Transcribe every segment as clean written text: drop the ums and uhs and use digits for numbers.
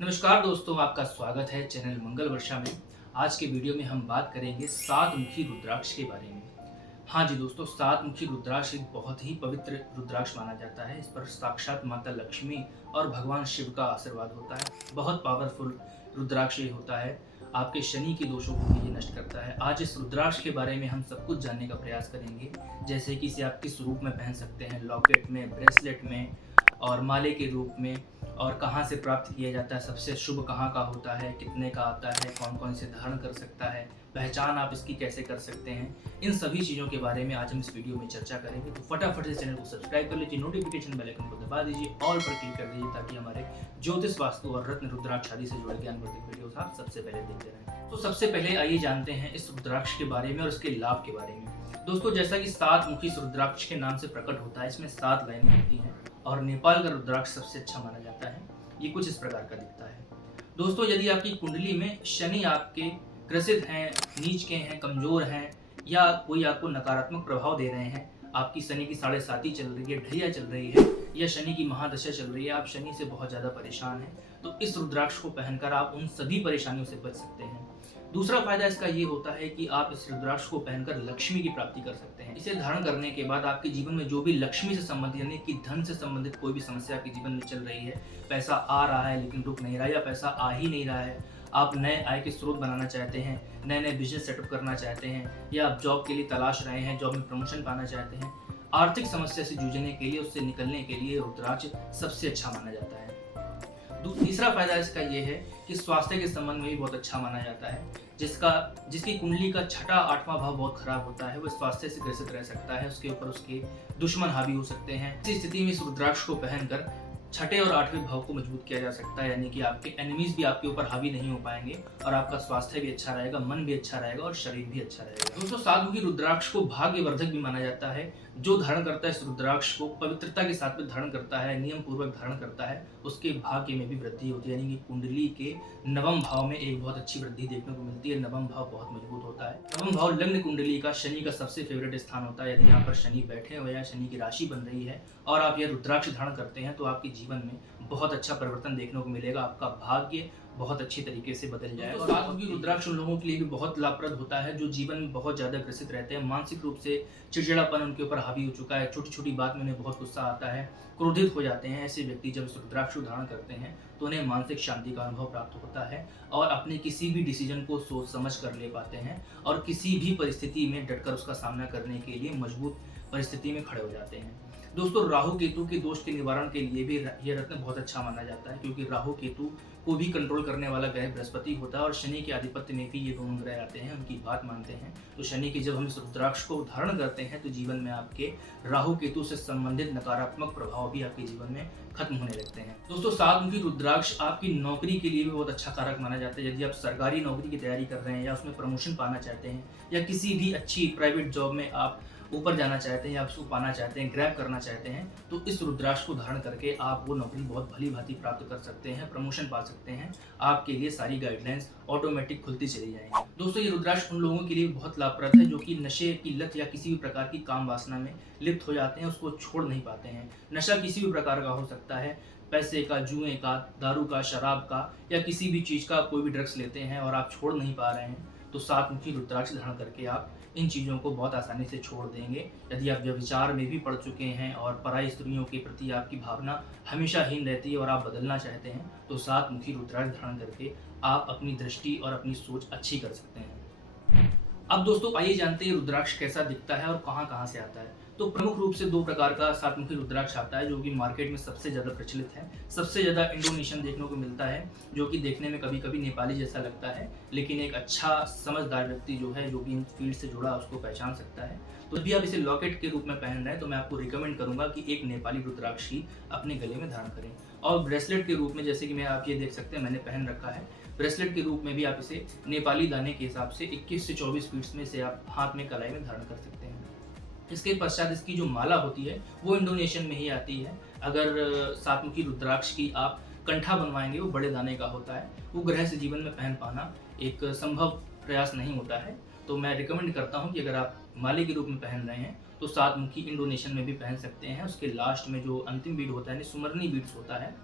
नमस्कार दोस्तों, आपका स्वागत है चैनल मंगल वर्षा में। आज के वीडियो में हम बात करेंगे सात मुखी रुद्राक्ष के बारे में। हाँ जी दोस्तों, सात मुखी रुद्राक्ष एक बहुत ही पवित्र रुद्राक्ष माना जाता है। इस पर साक्षात माता लक्ष्मी और भगवान शिव का आशीर्वाद होता है। बहुत पावरफुल रुद्राक्ष ये होता है। आपके शनि के दोषों को भी ये नष्ट करता है। आज इस रुद्राक्ष के बारे में हम सब कुछ जानने का प्रयास करेंगे, जैसे कि इसे आप किस रूप में पहन सकते हैं, लॉकेट में, ब्रेसलेट में और माले के रूप में, और कहाँ से प्राप्त किया जाता है, सबसे शुभ कहाँ का होता है, कितने का आता है, कौन कौन से धारण कर सकता है, पहचान आप इसकी कैसे कर सकते हैं। इन सभी चीज़ों के बारे में आज हम इस वीडियो में चर्चा करेंगे। तो फटाफट से चैनल को सब्सक्राइब कर लीजिए, नोटिफिकेशन बेल आइकन को दबा दीजिए, ऑल पर क्लिक कर दीजिए ताकि हमारे ज्योतिष, वास्तु और रत्न रुद्राक्ष आदि से जुड़े ज्ञानवर्धक वीडियोस आप सबसे पहले देखते रहें। तो सबसे पहले आइए जानते हैं इस रुद्राक्ष के बारे में और इसके लाभ के बारे में। दोस्तों, जैसा कि सात मुखी रुद्राक्ष के नाम से प्रकट होता है, इसमें 7 लाइनें होती हैं और नेपाल का रुद्राक्ष सबसे अच्छा माना जाता है। ये कुछ इस प्रकार का दिखता है। दोस्तों, यदि आपकी कुंडली में शनि आपके ग्रसित हैं, नीच के हैं, कमजोर हैं, या कोई आपको नकारात्मक प्रभाव दे रहे हैं, आपकी शनि की 7.5 चल रही है, ढैया चल रही है, या शनि की महादशा चल रही है, आप शनि से बहुत ज़्यादा परेशान हैं, तो इस रुद्राक्ष को पहनकर आप उन सभी परेशानियों से बच सकते हैं। दूसरा फायदा इसका ये होता है कि आप इस रुद्राक्ष को पहनकर लक्ष्मी की प्राप्ति कर सकते हैं। इसे धारण करने के बाद आपके जीवन में जो भी लक्ष्मी से संबंधित, यानी कि धन से संबंधित कोई भी समस्या आपके जीवन में चल रही है, पैसा आ रहा है लेकिन रुक नहीं रहा, या पैसा आ ही नहीं रहा है, आप नए आय के स्रोत बनाना चाहते हैं, नए नए बिजनेस सेटअप करना चाहते हैं, या आप जॉब के लिए तलाश रहे हैं, जॉब में प्रमोशन पाना चाहते हैं, आर्थिक समस्या से जूझने के लिए, उससे निकलने के लिए रुद्राक्ष सबसे अच्छा माना जाता है। तीसरा फायदा इसका ये है कि स्वास्थ्य के संबंध में भी बहुत अच्छा माना जाता है। जिसकी कुंडली का 6वां 8वां भाव बहुत खराब होता है, वो स्वास्थ्य से ग्रसित रह सकता है, उसके ऊपर उसके दुश्मन हावी हो सकते हैं। इस स्थिति में इस रुद्राक्ष को पहनकर 6ठे और 8वें भाव को मजबूत किया जा सकता है, यानी कि आपके एनिमीज भी आपके ऊपर हावी नहीं हो पाएंगे और आपका स्वास्थ्य भी अच्छा रहेगा, मन भी अच्छा रहेगा और शरीर भी अच्छा रहेगा। दोस्तों, साधु रुद्राक्ष को भाग्यवर्धक भी माना जाता है। जो धारण करता है इस रुद्राक्ष को, पवित्रता के साथ में धारण करता है, नियम पूर्वक धारण करता है, उसके भाग्य में भी वृद्धि होती है, यानी कि कुंडली के नवम भाव में एक बहुत अच्छी वृद्धि देखने को मिलती है। नवम भाव बहुत मजबूत होता है। नवम भाव लग्न कुंडली का शनि का सबसे फेवरेट स्थान होता है। यदि यहाँ पर शनि बैठे हुए या शनि की राशि बन रही है और आप यह रुद्राक्ष धारण करते हैं, तो आपके जीवन में बहुत अच्छा परिवर्तन देखने को मिलेगा। आपका भाग्य बहुत अच्छी तरीके से बदल जाएगा। और साथ ही रुद्राक्ष उन लोगों के लिए भी बहुत लाभप्रद होता है जो जीवन में बहुत ज्यादा ग्रसित रहते हैं, मानसिक रूप से चिड़चिड़ापन उनके ऊपर हावी हो चुका है, छोटी छोटी बात में उन्हें बहुत गुस्सा आता है, क्रोधित हो जाते हैं। ऐसे व्यक्ति जब इस रुद्राक्ष को धारण करते हैं तो उन्हें मानसिक शांति का अनुभव प्राप्त होता है और अपने किसी भी डिसीजन को सोच समझ कर ले पाते हैं और किसी भी परिस्थिति में डटकर उसका सामना करने के लिए मजबूत परिस्थिति में खड़े हो जाते हैं। दोस्तों, राहु केतु के दोष के निवारण के लिए भी यह रत्न बहुत अच्छा माना जाता है, क्योंकि राहु केतु को भी कंट्रोल करने वाला ग्रह बृहस्पति होता है और शनि के आधिपत्य में भी ये दोनों ग्रह आते हैं, उनकी बात मानते हैं। तो शनि की जब हम इस रुद्राक्ष को धारण करते हैं तो जीवन में आपके राहु केतु से संबंधित नकारात्मक प्रभाव भी आपके जीवन में खत्म होने लगते हैं। दोस्तों, सात मुखी रुद्राक्ष आपकी नौकरी के लिए भी बहुत अच्छा कारक माना जाता है। यदि आप सरकारी नौकरी की तैयारी कर रहे हैं या उसमें प्रमोशन पाना चाहते हैं, या किसी भी अच्छी प्राइवेट जॉब में आप ऊपर जाना चाहते हैं या उसको पाना चाहते हैं, ग्रैब करना चाहते हैं, तो इस रुद्राक्ष को धारण करके आप वो नौकरी बहुत भली भांति प्राप्त कर सकते हैं, प्रमोशन पा सकते हैं। आपके लिए सारी गाइडलाइंस ऑटोमेटिक खुलती चली जाएंगी। दोस्तों, ये रुद्राक्ष उन लोगों के लिए बहुत लाभप्रद है जो कि नशे की लत या किसी भी प्रकार की काम वासना में लिप्त हो जाते हैं, उसको छोड़ नहीं पाते हैं। नशा किसी भी प्रकार का हो सकता है, पैसे का, जुए का, दारू का, शराब का, या किसी भी चीज़ का, कोई भी ड्रग्स लेते हैं और आप छोड़ नहीं पा रहे हैं, तो सात मुखी रुद्राक्ष धारण करके आप इन चीज़ों को बहुत आसानी से छोड़ देंगे। यदि आप व्यभिचार में भी पड़ चुके हैं और पराई स्त्रियों के प्रति आपकी भावना हमेशा हीन रहती है और आप बदलना चाहते हैं, तो सात मुखी रुद्राक्ष धारण करके आप अपनी दृष्टि और अपनी सोच अच्छी कर सकते हैं। अब दोस्तों, आइए जानते हैं रुद्राक्ष कैसा दिखता है और कहाँ कहाँ से आता है। तो प्रमुख रूप से 2 प्रकार का सातमुखी रुद्राक्ष आता है जो कि मार्केट में सबसे ज़्यादा प्रचलित है। सबसे ज़्यादा इंडोनेशियन देखने को मिलता है, जो कि देखने में कभी कभी नेपाली जैसा लगता है, लेकिन एक अच्छा समझदार व्यक्ति जो है, जो कि इन फील्ड से जुड़ा, उसको पहचान सकता है। तो यदि आप इसे लॉकेट के रूप में पहन रहे हैं तो मैं आपको रिकमेंड करूंगा कि एक नेपाली रुद्राक्ष ही अपने गले में धारण करें। और ब्रेसलेट के रूप में, जैसे कि मैं आप ये देख सकते हैं, मैंने पहन रखा है, ब्रेसलेट के रूप में भी आप इसे नेपाली दाने के हिसाब से 21 से 24 फीट्स में से आप हाथ में कलाई में धारण कर सकते हैं। इसके पश्चात इसकी जो माला होती है वो इंडोनेशियन में ही आती है। अगर सातमुखी रुद्राक्ष की आप कंठा बनवाएंगे, वो बड़े दाने का होता है, वो ग्रह से जीवन में पहन पाना एक संभव प्रयास नहीं होता है। तो मैं रिकमेंड करता हूँ कि अगर आप माले के रूप में पहन रहे हैं तो सातमुखी इंडोनेशियन में भी पहन सकते हैं। उसके लास्ट में जो अंतिम बीड होता है, सुमरनी बीड्स होता है,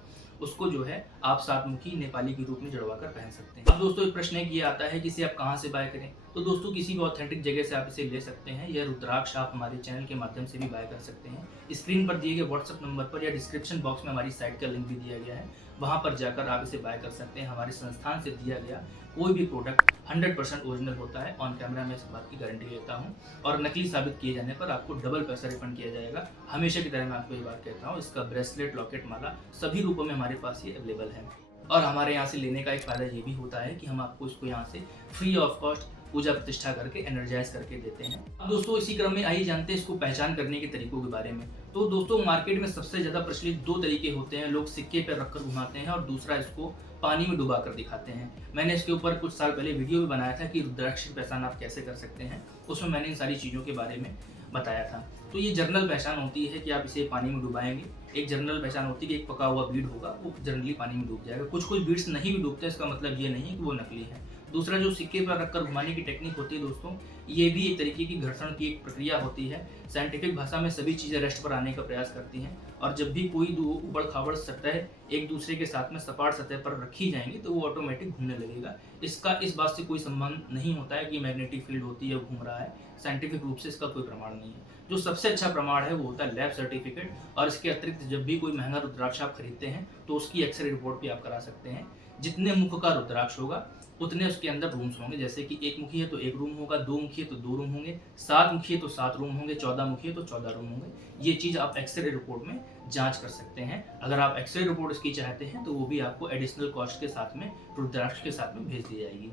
उसको जो है आप सातमुखी नेपाली के रूप में जड़वा कर पहन सकते हैं। अब दोस्तों एक प्रश्न ये आता है कि इसे आप कहाँ से बाय करें। तो दोस्तों किसी भी ऑथेंटिक जगह से आप इसे ले सकते हैं। यह रुद्राक्ष आप हमारे चैनल के माध्यम से भी बाय कर सकते हैं। स्क्रीन पर दिए गए व्हाट्सएप नंबर पर या डिस्क्रिप्शन बॉक्स में हमारी साइट का लिंक भी दिया गया है, वहाँ पर जाकर आप इसे बाय कर सकते हैं। हमारे संस्थान से दिया गया कोई भी प्रोडक्ट 100% ओरिजिनल होता है। ऑन कैमरा मैं इस बात की गारंटी लेता हूँ, और नकली साबित किए जाने पर आपको डबल पैसा रिफंड किया जाएगा। हमेशा की तरह मैं आपको ये बात कहता हूँ, इसका ब्रेसलेट, लॉकेट, माला सभी रूपों में हमारे पास ये अवेलेबल है। और हमारे यहाँ से लेने का एक फ़ायदा ये भी होता है कि हम आपको इसको यहाँ से फ्री ऑफ कॉस्ट पूजा प्रतिष्ठा करके एनर्जाइज करके देते हैं। अब दोस्तों इसी क्रम में आइए जानते हैं इसको पहचान करने के तरीकों के बारे में। तो दोस्तों मार्केट में सबसे ज़्यादा प्रचलित दो तरीके होते हैं। लोग सिक्के पर रखकर घुमाते हैं और दूसरा इसको पानी में डुबा कर दिखाते हैं। मैंने इसके ऊपर कुछ साल पहले वीडियो भी बनाया था कि रुद्राक्ष की पहचान आप कैसे कर सकते हैं। उसमें मैंने इन सारी चीज़ों के बारे में बताया था। तो ये जनरल पहचान होती है कि आप इसे पानी में डुबाएंगे। एक जनरल पहचान होती है कि एक पका हुआ बीड होगा, वो जनरली पानी में डूब जाएगा। कुछ बीड्स नहीं भी डूबते, इसका मतलब ये नहीं कि वो नकली है। दूसरा जो सिक्के पर रखकर घुमाने की टेक्निक होती है दोस्तों, ये भी एक तरीके की घर्षण की एक प्रक्रिया होती है। साइंटिफिक भाषा में सभी चीज़ें रेस्ट पर आने का प्रयास करती हैं, और जब भी कोई दो उबड़ खाबड़ सतह एक दूसरे के साथ में सपाट सतह पर रखी जाएंगी तो वो ऑटोमेटिक घूमने लगेगा। इसका इस बात से कोई संबंध नहीं होता है कि मैग्नेटिक फील्ड होती है घूम रहा है। साइंटिफिक रूप से इसका कोई प्रमाण नहीं है। जो सबसे अच्छा प्रमाण है वो होता है लैब सर्टिफिकेट। और इसके अतिरिक्त जब भी कोई महंगा रुद्राक्ष आप खरीदते हैं तो उसकी एक्सरे रिपोर्ट भी आप करा सकते हैं। जितने मुख का रुद्राक्ष होगा उतने उसके अंदर रूम्स होंगे। जैसे कि एक मुखी है तो एक रूम होगा, दो मुखी है तो दो रूम होंगे, 7 मुखी है तो 7 रूम होंगे, 14 मुखी है तो 14 रूम होंगे। ये चीज़ आप एक्सरे रिपोर्ट में जांच कर सकते हैं। अगर आप एक्सरे रिपोर्ट इसकी चाहते हैं तो वो भी आपको एडिशनल कॉस्ट के साथ में रुद्राक्ष के साथ में भेज दी जाएगी।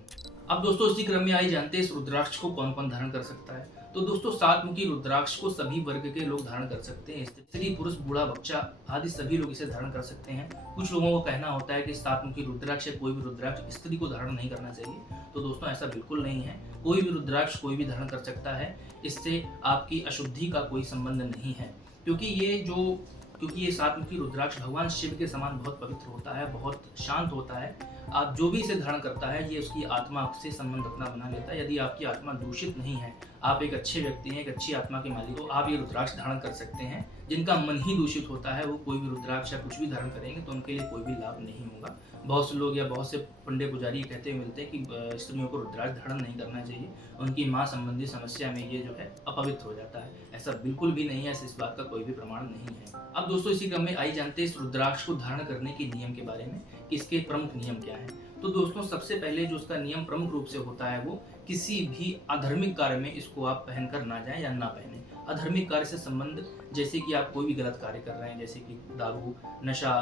अब दोस्तों इसी क्रम में आइए जानते हैं इस रुद्राक्ष को कौन कौन धारण कर सकता है। तो दोस्तों सातमुखी रुद्राक्ष को सभी वर्ग के लोग धारण कर सकते हैं। स्त्री, पुरुष, बूढ़ा, बच्चा आदि सभी लोग इसे धारण कर सकते हैं। कुछ लोगों को कहना होता है कि सातमुखी रुद्राक्ष या कोई भी रुद्राक्ष स्त्री को धारण नहीं करना चाहिए। तो दोस्तों ऐसा बिल्कुल नहीं है। कोई भी रुद्राक्ष कोई भी धारण कर सकता है। इससे आपकी अशुद्धि का कोई संबंध नहीं है, क्योंकि ये सातमुखी रुद्राक्ष भगवान शिव के समान बहुत पवित्र होता है, बहुत शांत होता है। आप जो भी इसे धारण करता है ये उसकी आत्मा से संबंध अपना बना लेता है। यदि आपकी आत्मा दूषित नहीं है, आप एक अच्छे व्यक्ति हैं, एक अच्छी आत्मा के मालिक हो, आप ये रुद्राक्ष धारण कर सकते हैं। जिनका मन ही दूषित होता है वो कोई भी रुद्राक्ष या कुछ भी धारण करेंगे तो उनके लिए कोई भी लाभ नहीं होगा। बहुत से लोग या बहुत से पंडित पुजारी कहते हुए मिलते हैं कि स्त्रियों को रुद्राक्ष धारण नहीं करना चाहिए, उनकी माँ संबंधी समस्या में ये जो है अपवित्र हो जाता है। ऐसा बिल्कुल भी नहीं है, इस बात का कोई भी प्रमाण नहीं है। अब दोस्तों इसी क्रम में आई जानते हैं इस रुद्राक्ष को धारण करने के नियम के बारे में कि इसके प्रमुख नियम क्या है। तो दोस्तों सबसे पहले जो उसका नियम प्रमुख रूप से होता है वो किसी भी अधार्मिक कार्य में इसको आप पहनकर ना जाएं या ना पहने। अधार्मिक कार्य से संबंध जैसे कि आप कोई भी गलत कार्य कर रहे हैं, जैसे कि दारू, नशा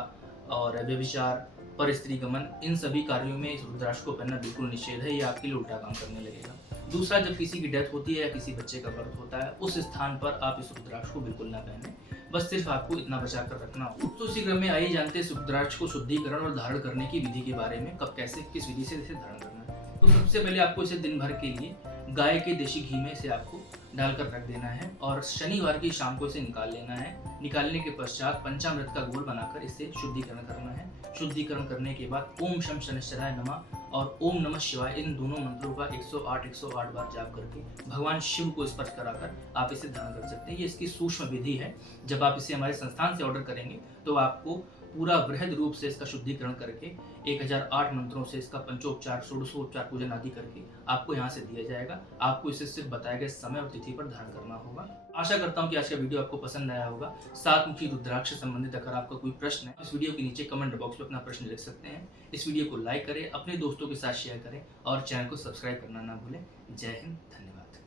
और व्यभिचार, पर स्त्री गमन, इन सभी कार्यों में इस रुद्राक्ष को पहनना बिल्कुल निषेध है। ये आपके लिए उल्टा काम करने लगेगा। दूसरा, जब किसी की डेथ होती है या किसी बच्चे का बर्थ होता है उस स्थान पर आप इस रुद्राक्ष को बिल्कुल ना पहने। बस सिर्फ आपको इतना बचा कर रखना हो। तो इसी क्रम में आइए जानते हैं इस रुद्राक्ष को शुद्धिकरण और धारण करने की विधि के बारे में, कब कैसे किस विधि से इसे धारण करना है। तो सबसे पहले आपको इसे दिन भर के लिए गाय के देशी घी में इसे आपको डालकर रख देना है और शनिवार की शाम को इसे निकाल लेना है। निकालने के पश्चात पंचामृत का घोल बनाकर इसे शुद्धिकरण करना है। शुद्धिकरण करने के बाद ओम शम शनिश्चराय नमः और ओम नमः शिवाय, इन दोनों मंत्रों का 108 बार जाप करके भगवान शिव को स्पर्श कराकर आप इसे धारण कर सकते हैं। ये इसकी सूक्ष्म विधि है। जब आप इसे हमारे संस्थान से ऑर्डर करेंगे तो आपको पूरा वृहद रूप से इसका शुद्धिकरण करके 1008 मंत्रों से इसका पंचोपचार, षोडशोपचार पूजन आदि करके आपको यहाँ से दिया जाएगा। आपको इसे सिर्फ बताए गए समय और तिथि पर धारण करना होगा। आशा करता हूँ कि आज का वीडियो आपको पसंद आया होगा। सातमुखी रुद्राक्ष से संबंधित अगर आपका कोई प्रश्न है, इस वीडियो के नीचे कमेंट बॉक्स में अपना प्रश्न लिख सकते हैं। इस वीडियो को लाइक करें, अपने दोस्तों के साथ शेयर करें और चैनल को सब्सक्राइब करना ना भूलें। जय हिंद, धन्यवाद।